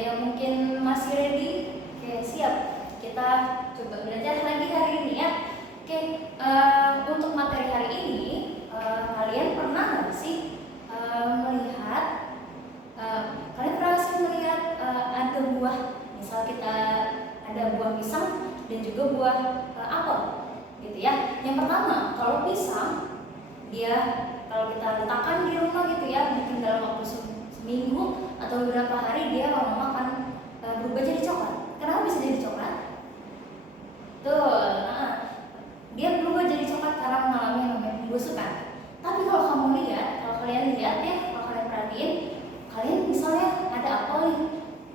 yang mungkin masih ready? Oke, siap. Kita coba belajar lagi hari ini ya. Oke, untuk materi hari ini, kalian pernah nggak sih melihat? Kalian pernah sih melihat ada buah? Misal kita ada buah pisang dan juga buah apel, gitu ya. Yang pertama, kalau pisang, dia kalau kita letakkan di rumah gitu ya, mungkin dalam waktu seminggu atau beberapa hari dia lama-lama akan berubah jadi coklat. Kenapa bisa jadi coklat? Tuh, dia berubah jadi coklat karena mengalami yang namanya pembusukan. Tapi kalau kamu lihat, kalau kalian lihat ya, kalau kalian perhatiin, kalian misalnya ada apel nih,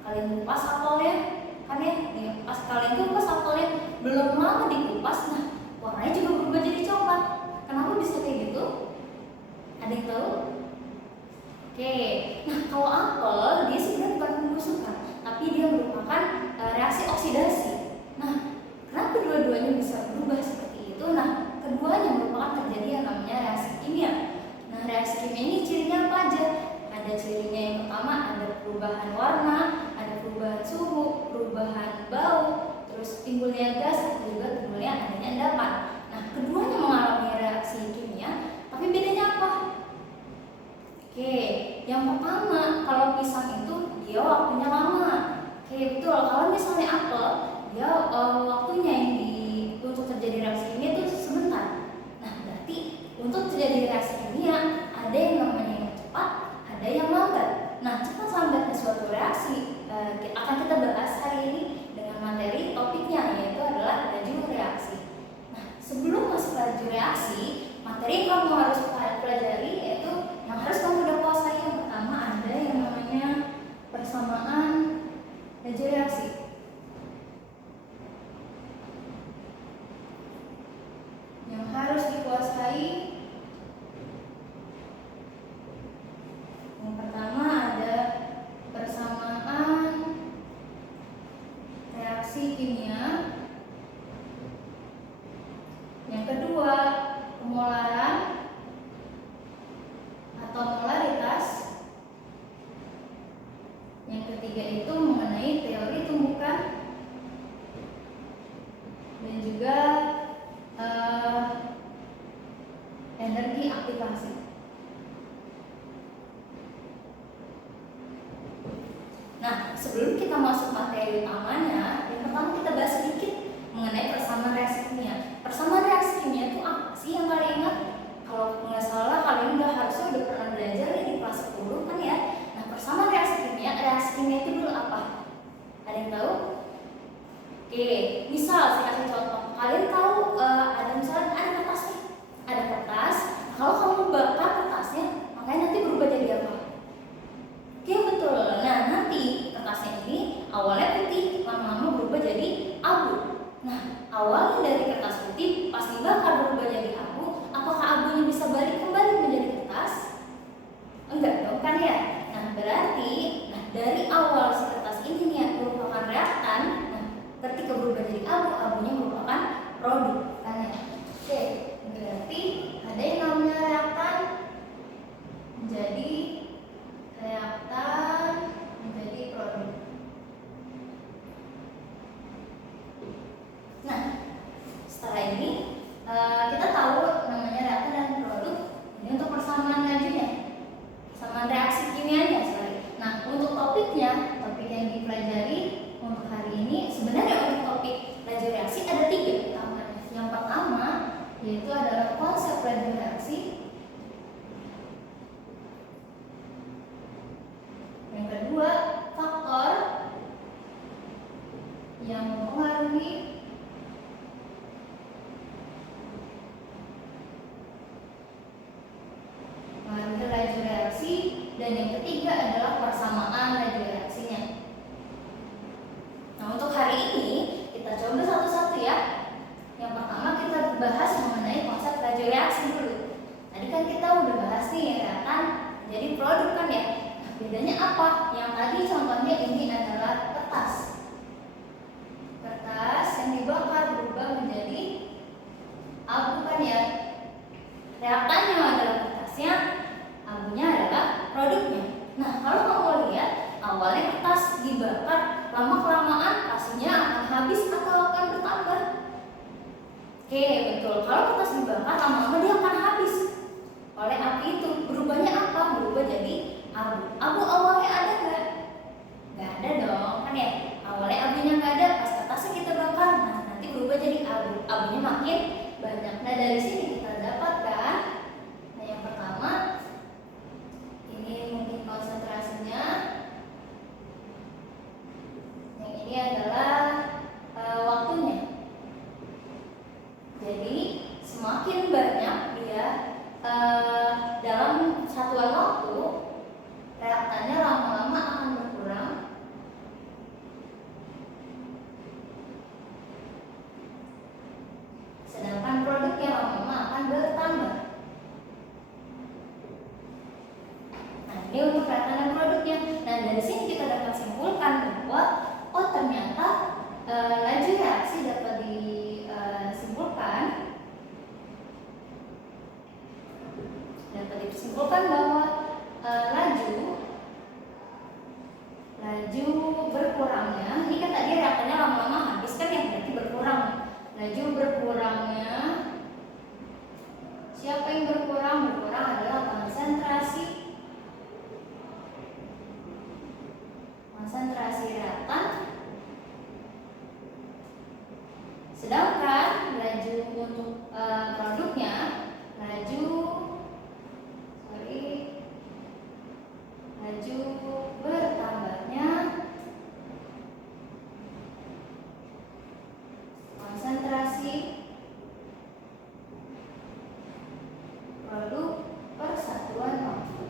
kalian kupas apelnya, kan ya, pas kalian kupas apelnya belum lama dikupas, nah warnanya juga berubah jadi coklat. Kenapa bisa kayak gitu? Ada yang tahu? Oke, nah kalau apel dia sebenarnya bukan pembusukan, tapi dia merupakan reaksi oksidasi. Nah, kenapa dua-duanya bisa berubah seperti itu? Nah, keduanya merupakan terjadi yang namanya reaksi kimia. Nah, reaksi kimia ini cirinya apa aja? Ada cirinya yang pertama ada perubahan warna, ada perubahan suhu, perubahan bau, terus timbulnya gas, atau juga timbulnya adanya endapan. Nah, keduanya mengalami reaksi kimia, tapi bedanya apa? Oke, yang pertama kalau pisang itu dia waktunya lama. Oke, betul. Kalau misalnya apel, dia waktunya untuk terjadi reaksi kimia itu sebentar. Nah, berarti untuk terjadi reaksi kimia ada yang namanya yang cepat, ada yang lambat. Nah, cepat lambatnya suatu reaksi akan kita bahas hari ini dengan materi topiknya, yaitu adalah laju reaksi. Nah, sebelum masuk laju reaksi, materi yang kamu harus pelajari yaitu yang harus kamu udah kuasai. Yang pertama ada yang namanya persamaan laju reaksi. Yang harus dikuasai yang pertama ada persamaan reaksi kimia. Yang kedua pemolaran atau molaritas. Yang ketiga itu mengenai teori tumbukan dan juga energi aktivasi. Nah, sebelum kita masuk materi utamanya, yang pertama kita bahas sedikit mengenai persamaan reaksi kimia. Persamaan reaksi kimia itu apa sih yang kalian ingat? Kalau nggak salah kalian harusnya udah pernah belajar di kelas 10 kan ya. Nah, persamaan reaksi kimia itu dulu apa? Ada yang tahu? Oke, misal saya kasih contoh. Kalian tahu ada misalnya ada kertas nih, ada kertas. Kalau kamu bakar kertasnya, makanya nanti berubah jadi apa? Oke, betul. Nah, nanti kertasnya ini awalnya putih, lama-lama berubah jadi abu. Nah, awalnya dari kertas putih, pas dibakar berubah jadi abu. Apakah abunya bisa balik kembali menjadi kertas? Enggak dong, kan ya? Nah, berarti dari awal si kertas ini nih merupakan reaktan. Nah, ketika berubah jadi abu, abunya merupakan produk, kan ya? Oke, berarti ada yang namanya reaktan menjadi produk. Nah, setelah ini kita tahu namanya reaktan dan produk. Ini untuk persamaan lajunya, persamaan reaksi kimianya. Nah, untuk topiknya, topik yang dipelajari untuk hari ini sebenarnya untuk topik laju reaksi ada 3 utamanya. Yang pertama yaitu adalah konsep laju reaksi. Yang kedua, faktor yang mempengaruhi laju reaksi, dan yang ketiga adalah persamaan laju reaksinya. Nah, untuk hari ini kita coba satu-satu ya. Yang pertama kita bahas mengenai konsep laju reaksi dulu. Tadi kan kita udah bahas nih reaktan jadi produk kan ya. Nah, bedanya apa? Yang tadi contohnya ini adalah kertas. Kertas yang dibakar berubah menjadi abu kan ya. Reaktannya adalah kertasnya, abunya adalah produknya. Nah, kalau kamu lihat awalnya kertas dibakar dibakar, lama-lama dia akan habis oleh api itu. Berubahnya apa? Berubah jadi abu. Abu awalnya ada nggak? Nggak ada dong, kan ya? Awalnya abunya nggak ada, pas kertasnya kita bakar, nah nanti berubah jadi abu. Abunya makin banyak. Nah dari sini kita dapatkan, nah yang pertama ini mungkin konsentrasinya, yang ini adalah waktunya. Jadi semakin banyak dia dalam satuan waktu, reaktannya lama-lama akan berkurang. Sedangkan produknya lama-lama akan bertambah. Nah, ini untuk reaktan dan produknya. Nah, dari sini kita dapat simpulkan bahwa oh ternyata laju reaksi dapat disimpulkan bahwa laju berkurangnya, ini kan tadi reaktannya lama-lama habis kan ya, berarti berkurang. Laju berkurangnya, siapa yang berkurang? Berkurang adalah konsentrasi reaktan. Sedangkan laju untuk produknya, laju bertambahnya konsentrasi produk per satuan waktu.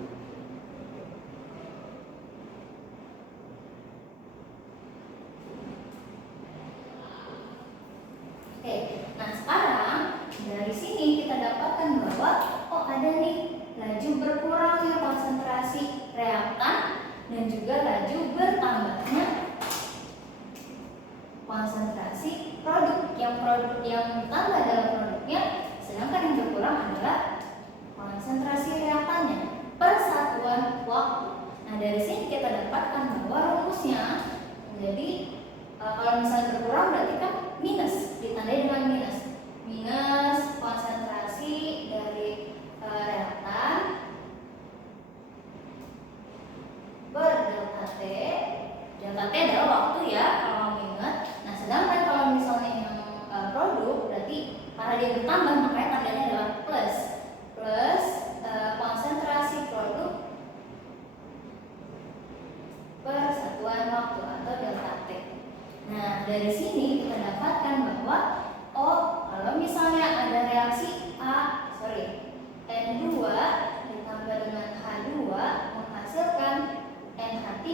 Oke, nah sekarang dari sini kita dapatkan bahwa oh ada nih laju berkurangnya konsentrasi reaktan dan juga laju bertambahnya konsentrasi produk. Produk yang bertambah adalah produknya, sedangkan yang berkurang adalah konsentrasi reaktannya per satuan waktu. Nah dari sini kita dapatkan bahwa rumusnya, jadi kalau misalnya berkurang berarti kan minus, ditandai dengan minus konsentrasi dari reaktan ber delta T. Delta T adalah waktu ya, kalau kamu ingat. Nah sedangkan kalau misalnya yang produk, berarti karena dia bertambah makanya tandanya adalah plus konsentrasi produk per satuan waktu atau delta T. Nah dari sini kita dapatkan bahwa oh kalau misalnya ada reaksi N2 ditambah dengan H2 menghasilkan NH3,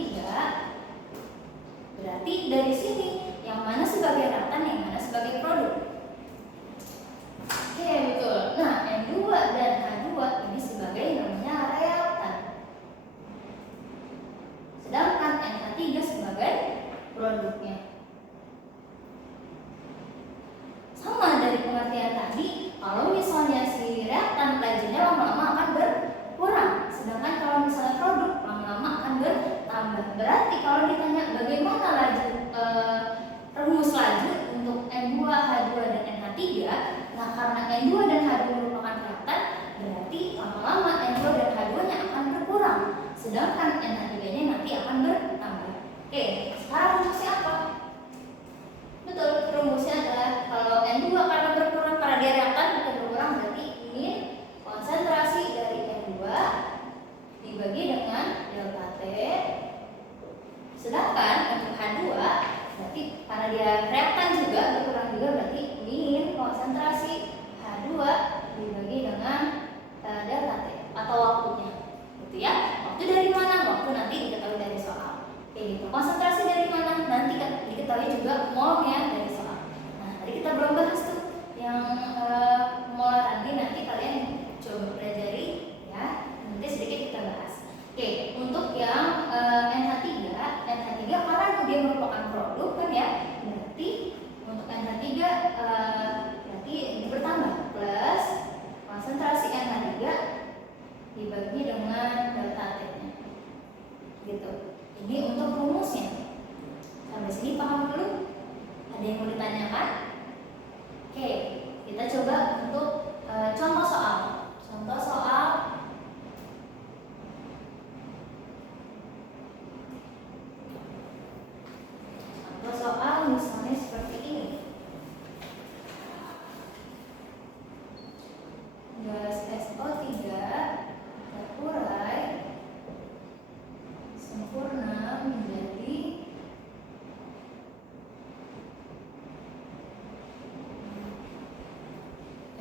berarti dari sini yang mana sebagai reaktan, yang mana sebagai produk. Oke, betul. Nah, N2 dan H2 ini sebagai namanya reaktan. Sedangkan NH3 sebagai produknya. Sama dari pengertian tadi, kalau misalnya si reaktan lajunya lama-lama akan berkurang, sedangkan kalau misalnya produk lama-lama akan bertambah. Berarti kalau ditanya bagaimana laju rumus laju untuk N2, H2 dan NH3, nah karena N2 dan H2 merupakan reaktan, berarti lama-lama N2 dan H2-nya akan berkurang, sedangkan NH3-nya nanti akan bertambah. Oke, sekarang rumusnya apa? Betul, rumusnya adalah kalau N2 karena berkurang, karena dia reaktan bukan berkurang, berarti ini konsentrasi dari N2 dibagi dengan delta T. Sedangkan untuk H2 berarti karena dia reaktan juga berkurang juga, berarti ini konsentrasi H2 dibagi dengan delta T atau waktunya. Gitu ya. Waktu dari mana? Waktu nanti diketahui dari soal. Oke, gitu. Konsentrasi dari mana?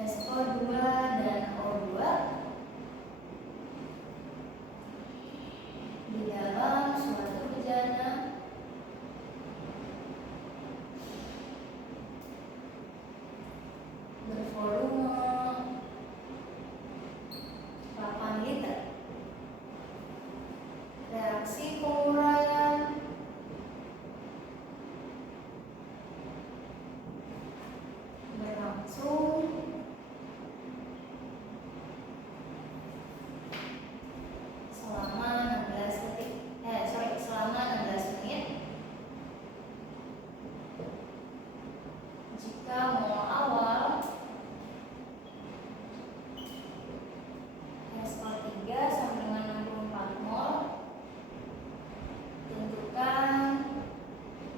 SO2 dan O2 di dalam suatu bejana bervolume 8 liter. Reaksi penguraian berlangsung selama 16 menit. Jika mol awal SO3 sama dengan 64 mol, tentukan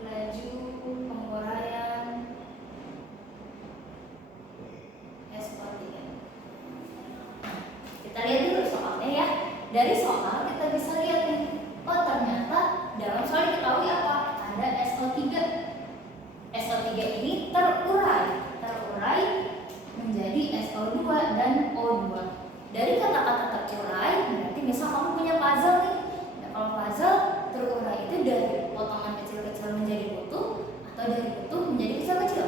laju penguraian SO3. Kita lihat dulu soalnya ya. Dari soal kita bisa lihat nih, oh ternyata dalam soal diketahui apa? Ada SO3. SO3 ini terurai menjadi SO2 dan O2. Dari kata-kata terurai berarti misal kamu punya puzzle nih. Nah, kalau puzzle terurai itu dari potongan kecil-kecil menjadi utuh atau dari utuh menjadi kecil-kecil.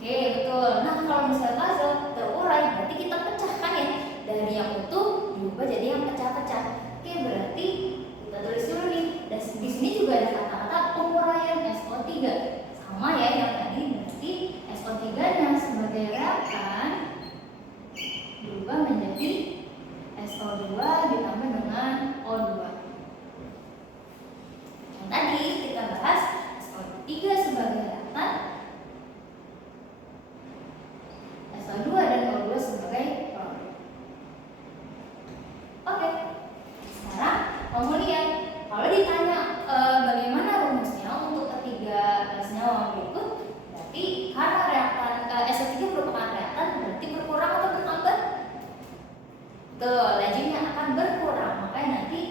Oke, betul. Nah, kalau misalnya puzzle terurai berarti kita pecahkan ya. Dari yang utuh diubah jadi yang pecah-pecah. Oke, berarti kita tulis dulu nih. Dan di sini juga ada kata-kata penguraian SO3. Sama ya yang tadi, berarti SO3-nya sebagai reaktan berubah menjadi SO2 ditambah dengan O2. Yang tadi kita bahas SO3 sebagai reaktan, SO2 dan O2 sebagai produk. Oke, sekarang kamu lihat kalau ditanya bagaimana rumusnya untuk ketiga senyawa berikut, berarti karena reaktan SO3 merupakan reaktan, berarti berkurang atau bertambah? Tuh, lajunya akan berkurang, makanya nanti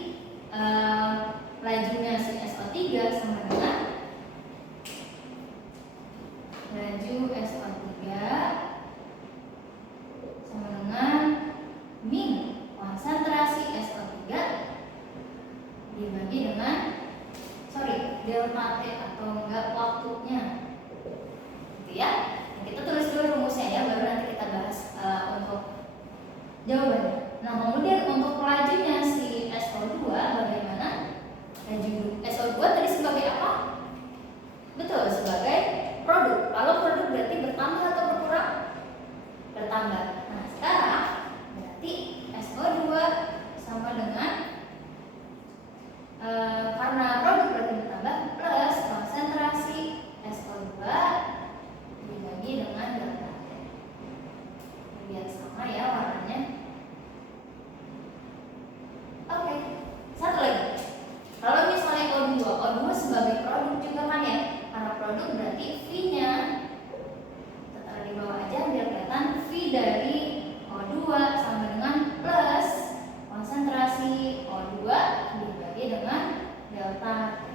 lajunya si SO3 sama dengan laju SO3 sama dengan min konsentrasi SO3 dibagi dengan delta T atau enggak waktunya, gitu ya. Nah, kita tulis dulu rumusnya ya, baru nanti kita bahas untuk jawabannya. Nah, kemudian untuk lajunya si SO2 bagaimana? Laju SO2 tadi sebagai apa? Betul, sebagai produk. Kalau produk berarti bertambah atau berkurang? Bertambah. Nah, sekarang berarti SO2 sama dengan karena produk berarti bertambah plus konsentrasi SO2 dibagi dengan delta T. Biar sama ya warnanya. Oke, satu lagi. Kalau misalnya O2 sebagai produk juga kan ya, karena produk berarti V-nya taruh di bawah aja biar kelihatan. V dari O2 sama dengan plus konsentrasi O2 dibagi dengan delta T.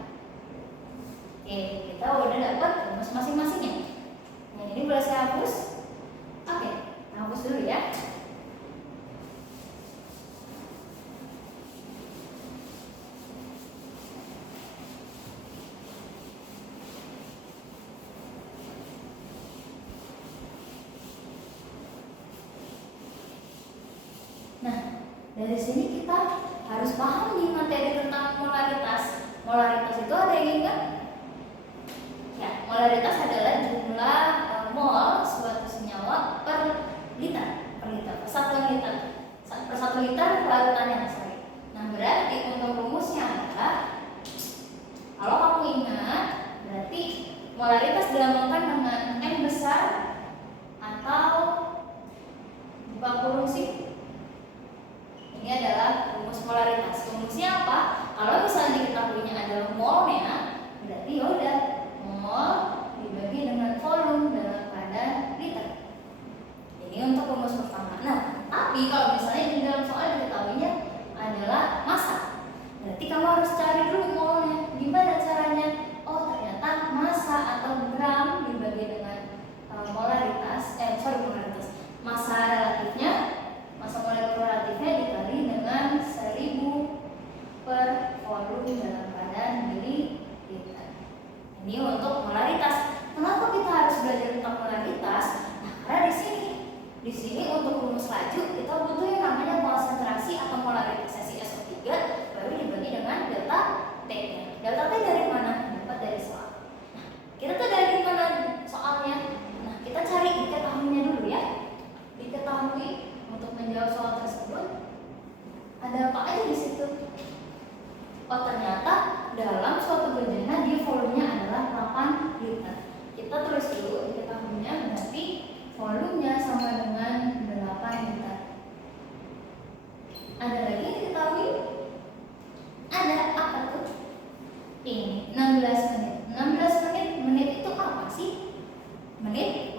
Oke, kita udah dapat rumus masing-masingnya. Yang ini boleh saya hapus. Oke, hapus dulu ya. Nah, dari sini kita harus paham nih materi tentang molaritas. Molaritas itu ada yang ingat? Ya, molaritas adalah jumlah mol suatu senyawa per liter, per satu liter, per 1 liter larutannya. Nah, berarti untuk rumusnya adalah, kalau kamu ingat, berarti molaritas dilambangkan dengan M besar atau buka kurung sih. Ini adalah rumus polaritas. Rumusnya apa? Kalau misalnya diketahuinya adalah molnya, berarti ya udah mol dibagi dengan volume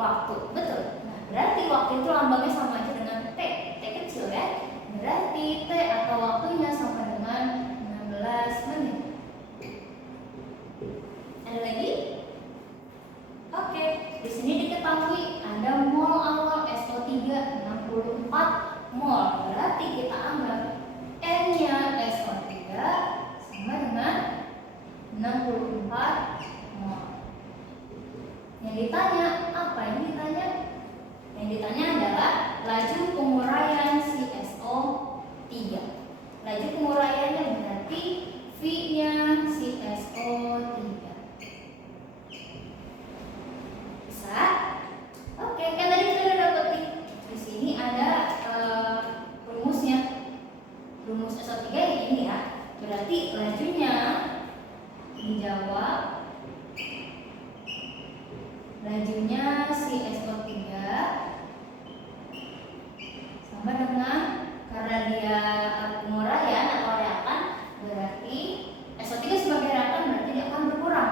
waktu, betul. Nah, berarti waktu itu lambangnya sama aja dengan T kecil ya. Berarti T atau waktunya sama dengan 16 menit. Ada lagi? Oke, di sini diketahui ada mol awal SO3 64 mol. Berarti kita anggap N-nya SO3 sama dengan 64 mol. Yang ditanya apa? Yang ditanya adalah laju penguraian si SO3. Laju penguraiannya berarti V-nya si SO3. Bisa? Oke, kan tadi kita udah dapat nih. Di sini ada rumusnya. Rumus SO3 yang ini ya. Berarti lajunya dijawab, lajunya si SO3 sama dengan, karena dia penguraian atau reakan, berarti SO3 sebagai reakan berarti dia akan berkurang.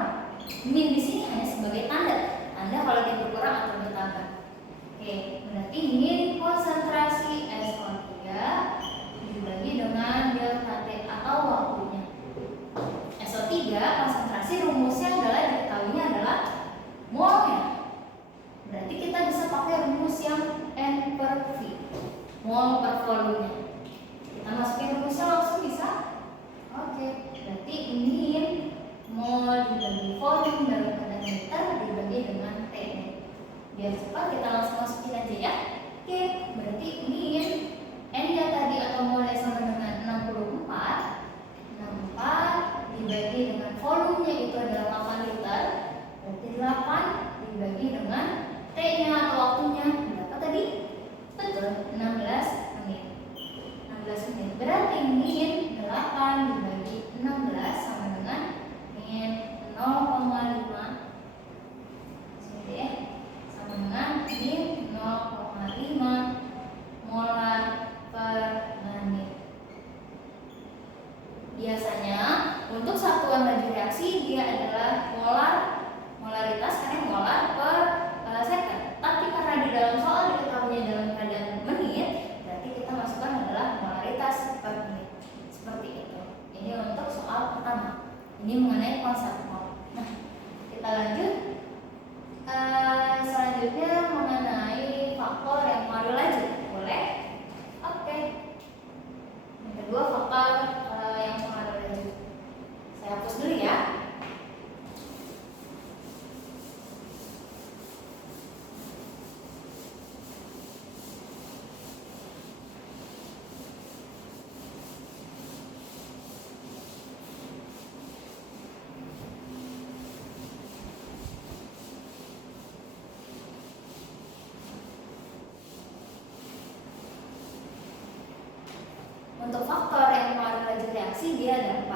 Min di sini hanya sebagai tanda kalau dia berkurang atau bertambah. Oke, berarti min konsentrasi SO3 dibagi dengan delta T atau waktunya. SO3 konsentrasi rumusnya adalah diketahuinya adalah molnya. Berarti kita bisa pakai rumus yang N per V, mol per volumenya. Kita masukin rumusnya langsung bisa. Oke, berarti min mol dibagi volume dalam keadaan liter dibagi dengan T. Biar cepat kita langsung masukin aja ya. Oke, berarti min N-nya tadi atau molnya sama dengan 64 dibagi dengan volumenya itu adalah 8 liter. Berarti 8 dibagi dengan T-nya atau waktunya berapa tadi? Betul, 16 menit. 16 menit. Berarti min 8 dibagi 16 sama dengan min 0,5. Sini ya. Sama dengan min 0,5 molar per menit. Biasanya untuk satuan laju reaksi dia adalah molaritas karena molar per second. Tapi karena di dalam soal diketahuinya dalam keadaan menit, berarti kita masukkan adalah molaritas per menit. Seperti itu. Ini untuk soal pertama. Ini mengenai konsep mol. Nah, kita lanjut. Selanjutnya mengenai faktor yang mempengaruhi laju. Boleh? Oke. Yang kedua faktor yang mempengaruhi laju. Saya hapus dulu ya. Untuk faktor yang mempengaruhi laju reaksi dia ada 4.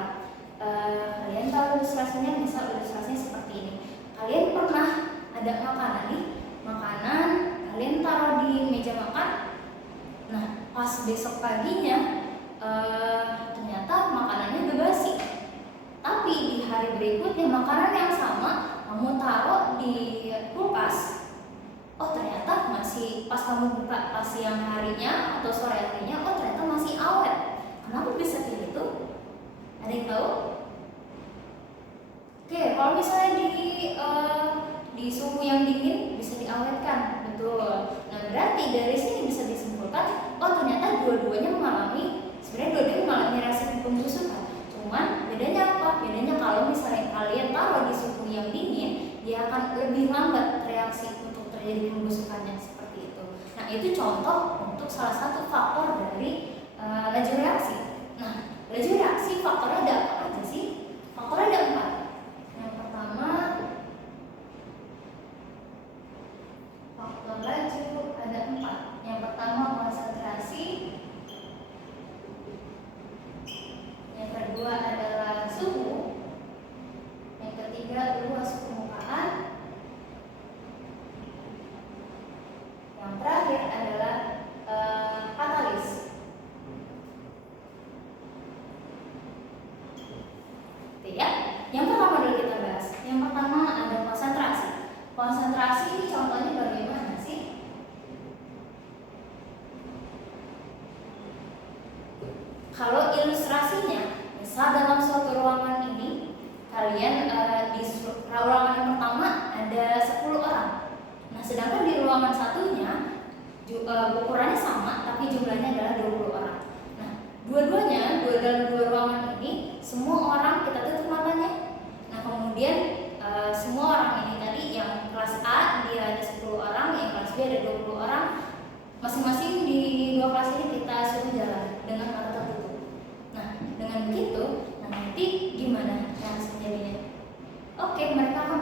Kalian tahu ilustrasinya, misal ilustrasinya seperti ini. Kalian pernah ada makanan nih, makanan kalian taruh di meja makan. Nah, pas besok paginya ternyata makanannya udah basi. Tapi di hari berikutnya makanan yang sama kamu taruh di kulkas. Oh, ternyata masih pas kamu buka pas siang harinya atau sore harinya, oh ternyata masih awet. Kenapa bisa kayak gitu? Ada yang tahu? Oke, kalau misalnya di suhu yang dingin bisa diawetkan, betul. Nah, berarti dari sini bisa disimpulkan, oh ternyata dua-duanya mengalami reaksi pembusukan. Cuman bedanya apa? Bedanya kalau misalnya kalian taruh di suhu yang dingin, dia akan lebih lambat reaksi untuk terjadi pembusukannya seperti itu. Nah, itu contoh untuk salah satu faktor dari laju reaksi. Nah, laju reaksi faktornya ada apa aja sih? Faktornya ada 4. Yang pertama, faktor laju ada 4. Yang pertama konsentrasi. Yang kedua adalah suhu. Yang ketiga luas permukaan. Yang terakhir adalah katalis. Ya, yang pertama dulu kita bahas. Yang pertama ada konsentrasi. Konsentrasi contohnya bagaimana? sedangkan di ruangan satunya ukurannya sama tapi jumlahnya adalah 20 orang. Nah, dalam dua ruangan ini semua orang kita tutup matanya. Nah, kemudian semua orang ini tadi yang kelas A dia ada 10 orang, yang kelas B ada 20 orang. Masing-masing di dua kelas ini kita suruh jalan dengan mata tertutup. Nah, dengan begitu, nanti gimana jadinya? Oke, mereka akan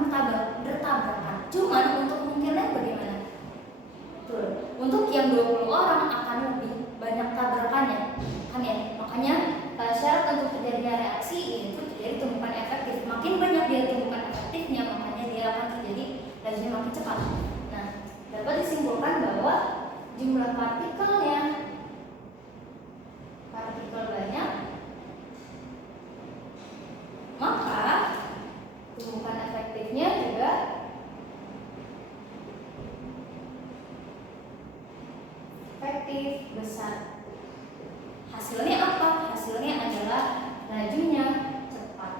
bertabrakan. Cuman untuk kemungkinan bagaimana? Betul. Untuk yang 20 orang akan lebih banyak tabrakannya, kan ya? Makanya syarat untuk terjadinya reaksi itu terjadi tumpukan efektif. Makin banyak dia tumpukan efektifnya, makanya dia akan terjadi lajunya makin cepat. Nah, dapat disimpulkan bahwa jumlah partikel banyak, maka tumpukan efektifnya juga efektif besar. Hasilnya apa? Hasilnya adalah lajunya cepat.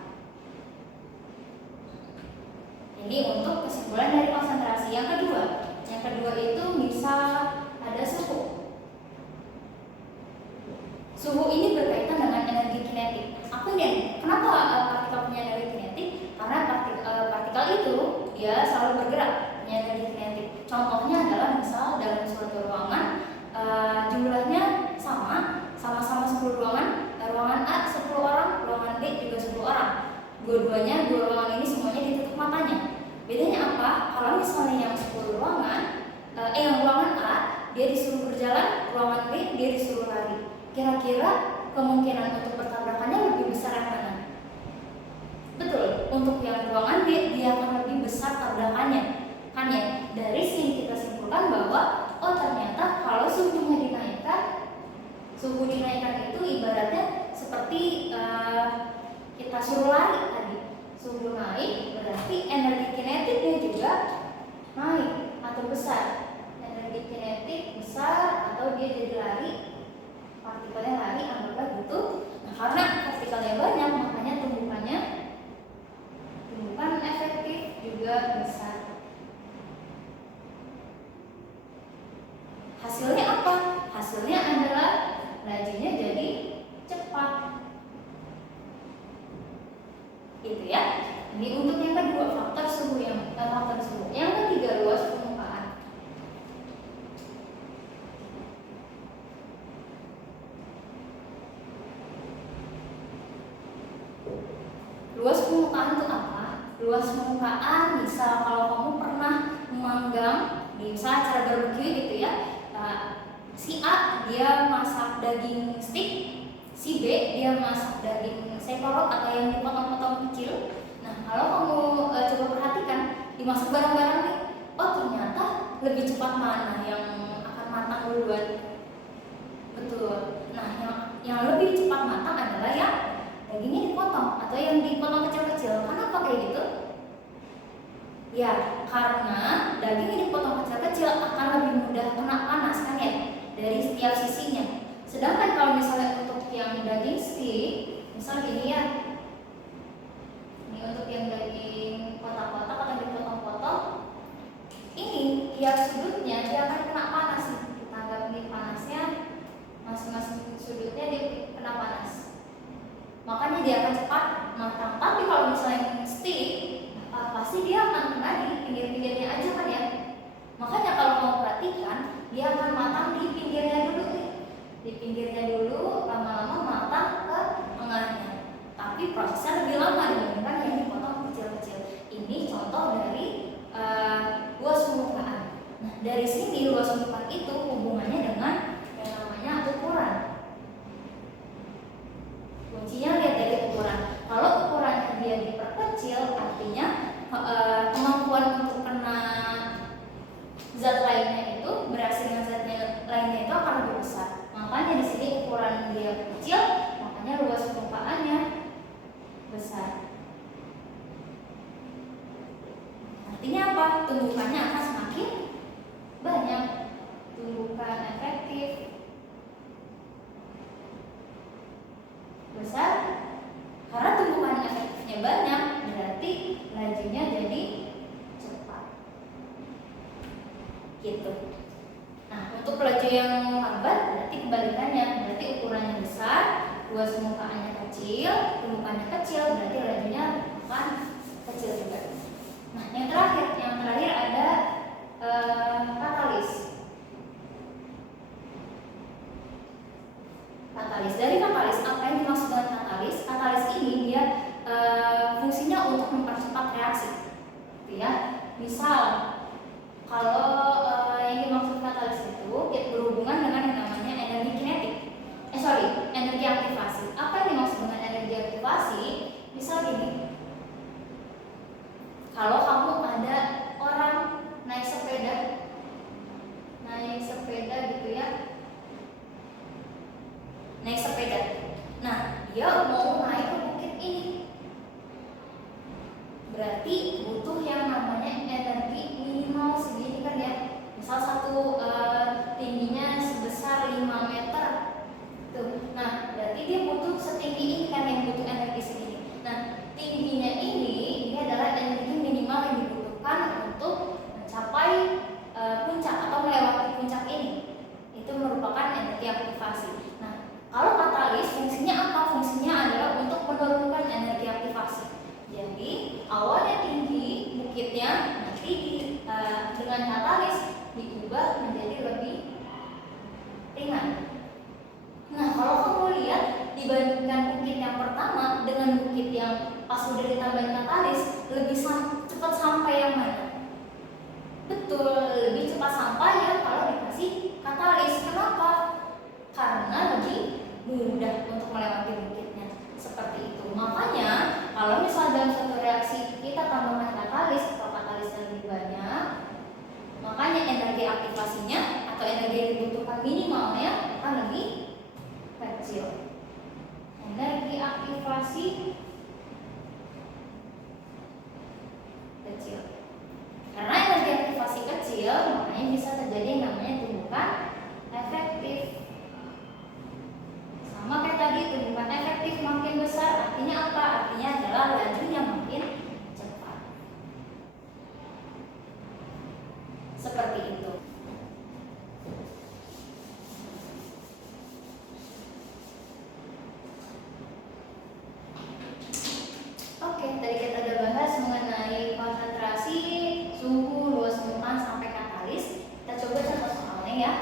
Ini untuk kesimpulan dari konsentrasi. Yang kedua itu misal ada suhu. Suhu ini berkaitan dengan energi kinetik. Kenapa partikel punya energi kinetik? Karena partikel itu dia selalu bergerak, punya energi kinetik. Contohnya adalah misal dalam suatu ruangan jumlahnya sama-sama 10 ruangan. Ruangan A 10 orang, ruangan B juga 10 orang. Dua ruangan ini semuanya ditutup matanya. Bedanya apa? Kalau misalnya yang 10 ruangan, yang ruangan A dia disuruh berjalan, ruangan B dia disuruh lari. Kira-kira kemungkinan untuk bertabrakannya lebih besar yang mana? Betul, untuk yang ruangan B dia akan lebih besar tabrakannya, kan ya? Dari sini kita simpulkan bahwa ternyata kalau suhu dinaikkan itu ibaratnya seperti kita suruh lari tadi. Suhu naik berarti energi kinetiknya juga naik atau besar. Energi kinetik besar atau dia jadi lari, partikelnya lari, anggaplah gitu. Nah, karena partikelnya banyak, makanya tumpukan efektif juga besar. Hasilnya apa? Hasilnya adalah lajunya jadi cepat. Gitu ya. Ini untuk yang kedua, faktor suhu. Yang ketiga, luas permukaan. Luas permukaan itu apa? Luas permukaan misal kalau kamu pernah memanggang di misal acara barbecue gitu ya, si A dia masak daging steak, si B dia masak daging sekorok atau yang dipotong-potong kecil. Nah, kalau kamu coba perhatikan dimasak bareng-bareng nih, ternyata lebih cepat mana yang akan matang duluan? Betul. Nah, yang lebih cepat matang adalah yang dagingnya dipotong atau yang dipotong kecil-kecil. Kenapa kayak gitu? Ya, karena daging yang dipotong kecil-kecil akan lebih mudah kena panas kan ya, dari setiap sisinya. Sedangkan kalau misalnya untuk yang daging steak, misal gini ya, ini untuk yang daging kotak-kotak atau dipotong-potong, ini tiap sudutnya dia akan kena panas. Kita anggap panasnya masing-masing sudutnya dia kena panas, makanya dia akan cepat matang. Tapi kalau misalnya steak, pasti dia akan kena di pinggir-pinggirnya aja kan ya. Makanya kalau mau perhatikan, dia akan matang di pinggirnya dulu nih. Di pinggirnya dulu, lama-lama matang ke tengahnya. Tapi prosesnya lebih lama dibandingkan yang dipotong kecil-kecil. Ini contoh dari luas permukaan. Nah, dari sini luas permukaan itu hubungannya dengan yang namanya ukuran. Kuncinya lihat dari ukuran. Kalau ukurannya dia diperkecil, artinya kemampuan untuk kena zat lainnya itu bereaksi dengan zat lainnya itu akan lebih besar. Makanya di sini ukuran dia kecil, makanya luas permukaannya besar. Artinya apa? Tumbukannya akan semakin banyak. Tumbukan efektif besar. Karena tumbukan efektifnya banyak, berarti lajunya jadi cepat. gitu. Nah, untuk laju yang lambat berarti kebalikannya, berarti ukurannya besar, luas permukaannya kecil, permukaannya kecil, berarti lajunya akan kecil juga. Nah, yang terakhir ada katalis. Katalis, dari katalis apa yang dimaksud dengan katalis? Katalis ini dia fungsinya untuk mempercepat reaksi, gitu ya. Misal kalau yang dimaksud katalis itu berhubungan dengan yang namanya energi kinetik. Energi aktivasi. Apa yang dimaksud dengan energi aktivasi? Misal gini, kalau kamu ada orang naik sepeda gitu ya, naik sepeda. Nah, dia mau naik ke bukit ini, berarti butuh yang namanya energi minimal segini kan ya. Misal tingginya sebesar 5 meter tuh. Nah, berarti dia butuh setinggi ini kan, yang butuh energi segini. Nah, tingginya ini adalah energi minimal yang dibutuhkan untuk mencapai puncak atau melewati puncak ini. Itu merupakan energi aktivasi. Nah, kalau katalis fungsinya apa? Fungsinya adalah untuk menurunkan energi aktivasi. Jadi awalnya tinggi bukitnya, nanti dengan katalis diubah menjadi lebih ringan. Nah, kalau kamu lihat dibandingkan bukit yang pertama dengan bukit yang pas udah ditambahin katalis, lebih cepat sampai yang mana? Betul, lebih cepat sampai ya kalau dikasih katalis. Kenapa? Karena lebih mudah untuk melewati bukitnya. Seperti itu. Makanya kalau misalnya dalam satu reaksi kita tambahkan katalis atau katalis yang lebih banyak, makanya energi aktivasinya atau energi yang dibutuhkan minimalnya akan lebih kecil. Energi aktivasi kecil. Karena energi aktivasi kecil, makanya bisa terjadi yang namanya tumbukan efektif. Sama kayak tadi, tumbukan efektif makin besar, artinya apa? Artinya adalah lajunya makin cepat. Seperti itu. Oke, tadi kita udah bahas mengenai konsentrasi, suhu, luas permukaan sampai katalis. Kita coba contoh soalnya ya.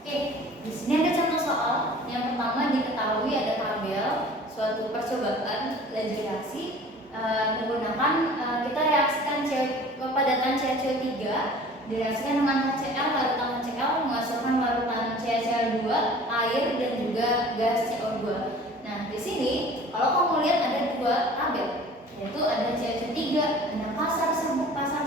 Oke, di sini ada contoh soal. Yang pertama diketahui ada tabel suatu percobaan laju reaksi menggunakan kita reaksikan kepadatan CaCO3 direaksikan dengan HCl, larutan HCl menghasilkan larutan CaCl2, air dan juga gas CO2. Nah, di sini Kalau kamu lihat ada dua tabel, yaitu ada CO3, ada kasar, serbuk kasar,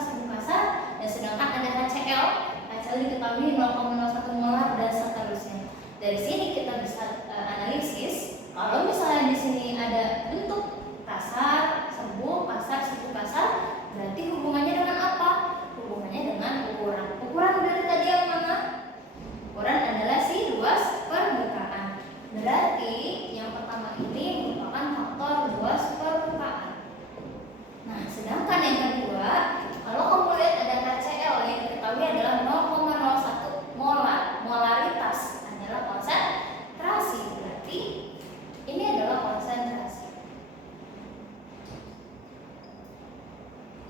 dan sedangkan ada HCl. HCl diketahui 0,01 molar dan seterusnya. Dari sini kita bisa analisis kalau misalnya di sini ada bentuk kasar, serbuk kasar, berarti hubungannya dengan apa? Hubungannya dengan ukuran. Ukuran dari tadi yang mana? Ukuran adalah si luas permukaan. Berarti yang pertama ini merupakan faktor luas permukaan. Nah, sedangkan yang kedua, kalau kamu lihat ada HCl yang diketahui adalah 0,01 molar. Molaritas adalah konsentrasi. Berarti ini adalah konsentrasi.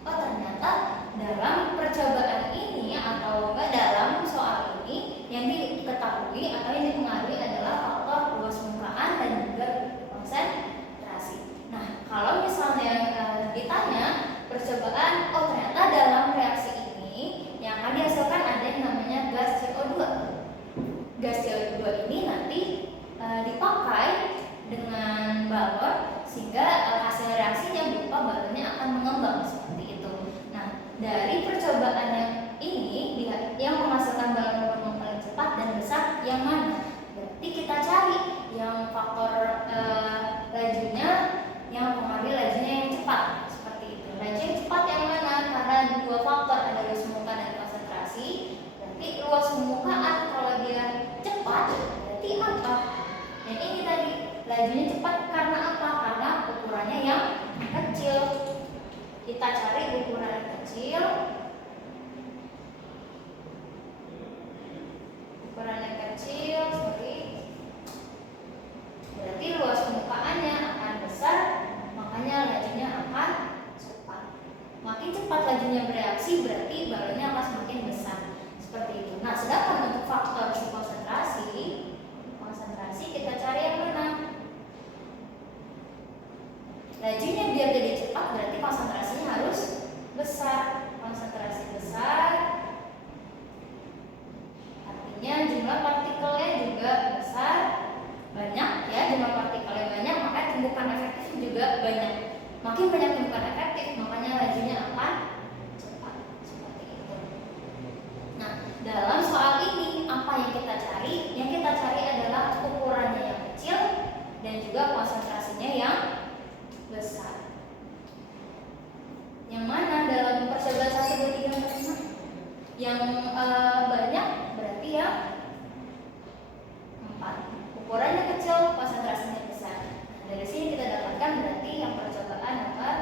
Oh, ternyata dalam percobaan ini atau enggak dalam soal ini yang diketahui atau yang dipengaruhi adalah faktor luas permukaan dan juga konsentrasi. Nah, kalau misalnya ditanya percobaan, oh ternyata dalam reaksi ini yang akan dihasilkan ada yang namanya gas CO2. Gas CO2 ini nanti dipakai dengan balon sehingga hasil reaksinya berupa balonnya akan mengembang seperti itu. Nah, dari percobaan yang ini yang menghasilkan balon mengembang paling cepat dan besar yang mana? Berarti kita cari yang faktor lajunya yang mempengaruhi lajunya yang cepat seperti itu. Laju yang cepat yang mana? Karena dua faktor, ada luas permukaan dan konsentrasi. Berarti luas permukaan kalau dia cepat berarti apa? Dan ini tadi lajunya cepat karena apa? Karena ukurannya yang kecil. Kita cari ukuran yang kecil. Ukuran yang kecil, berarti luas permukaannya akan besar, makanya lajunya akan cepat. Makin cepat lajunya bereaksi, berarti balonnya akan semakin besar. Seperti itu. Nah, sedangkan untuk faktor konsentrasi kita cari yang mana? Lajunya biar jadi cepat, berarti konsentrasinya harus besar. Konsentrasi besar artinya jumlah partikelnya juga besar, banyak ya, jumlah partikelnya banyak, maka tumbukan efektif juga banyak. Makin banyak tumbukan efektif, makanya lajunya akan cepat. Seperti itu. Nah, dalam soal ini apa yang kita cari? Yang kita cari adalah ukurannya yang kecil dan juga konsentrasinya yang besar. Yang mana dalam percobaan 1, 2, 3, 4, 5? Yang banyak berarti yang 4. Ukurannya kecil, konsentrasinya besar. Nah, dari sini kita dapatkan berarti yang percobaan akan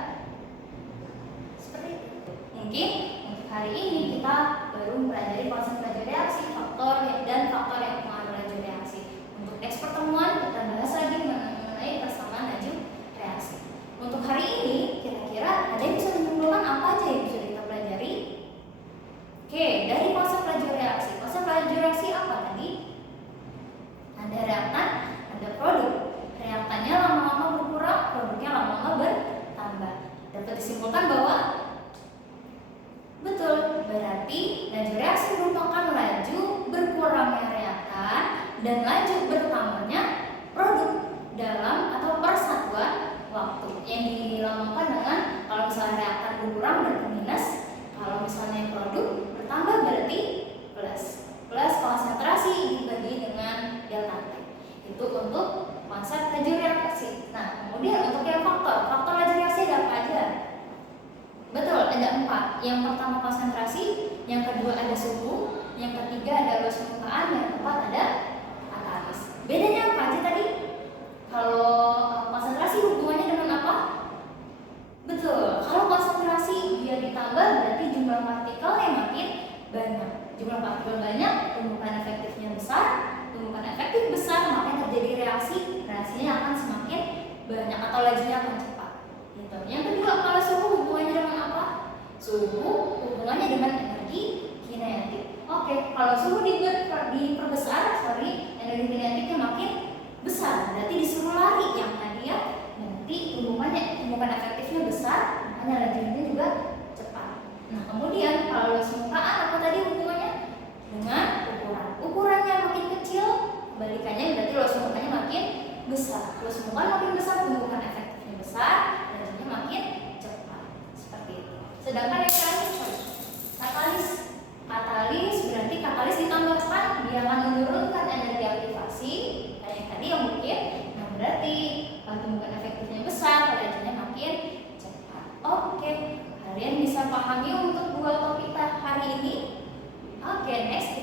seperti itu. Mungkin untuk hari ini kita baru mempelajari konsep laju reaksi, faktor dan faktor yang mempengaruhi laju reaksi. Untuk next pertemuan kita bahas lagi mengenai persamaan laju reaksi. Untuk hari ini kira-kira ada yang bisa menyimpulkan apa aja yang bisa kita pelajari? Oke, dari konsep laju reaksi. Konsep laju reaksi apa tadi? Ada reaktan, ada produk. Reaktannya lama-lama berkurang, produknya lama-lama bertambah. Dapat disimpulkan bahwa betul, berarti laju reaksi merupakan laju berkurangnya reaktan dan laju bertambahnya produk dalam atau persatuan waktu. Yang dilamakan dengan kalau misalnya reaktan berkurang berarti minus, kalau misalnya produk bertambah berarti plus. Plus konsentrasi dibagi dengan delta T. Itu untuk konsep laju reaksi. Nah, kemudian untuk yang faktor laju reaksi ada apa aja? Betul, ada 4. Yang pertama konsentrasi, yang kedua ada suhu, yang ketiga ada luas permukaan, yang keempat ada katalis. Bedanya apa aja tadi? Kalau konsentrasi hubungannya dengan apa? Betul, kalau konsentrasi dia ditambah berarti jumlah partikelnya makin banyak. Jumlah partikel banyak, tumbukan efektifnya besar. Tumbukan efektif besar, maka terjadi reaksinya akan semakin banyak atau lajunya akan cepat. Gitu. Yang kedua, kalau suhu hubungannya dengan apa? Suhu hubungannya dengan energi kinetik. Oke, kalau suhu diperbesar, energi kinetiknya makin besar, berarti disuruh lari yang tadi ya. Nanti tumbukan efektifnya besar, makanya lajunya juga cepat. Nah, kemudian kalau luas permukaan apa tadi hubungannya? Dengan ukuran. Ukurannya makin kecil, kebalikannya berarti luas permukaannya makin besar. Luas permukaan makin besar, tumbukan efektif makin besar, energinya makin cepat. Seperti itu. Sedangkan yang katalis berarti katalis ditambahkan dia akan menurunkan energi aktivasi. Nah, yang tadi yang mungkin, nah berarti tumbuhan efektifnya besar, energinya makin cepat. Oke, kalian bisa pahami untuk dua topik hari ini. Oke, next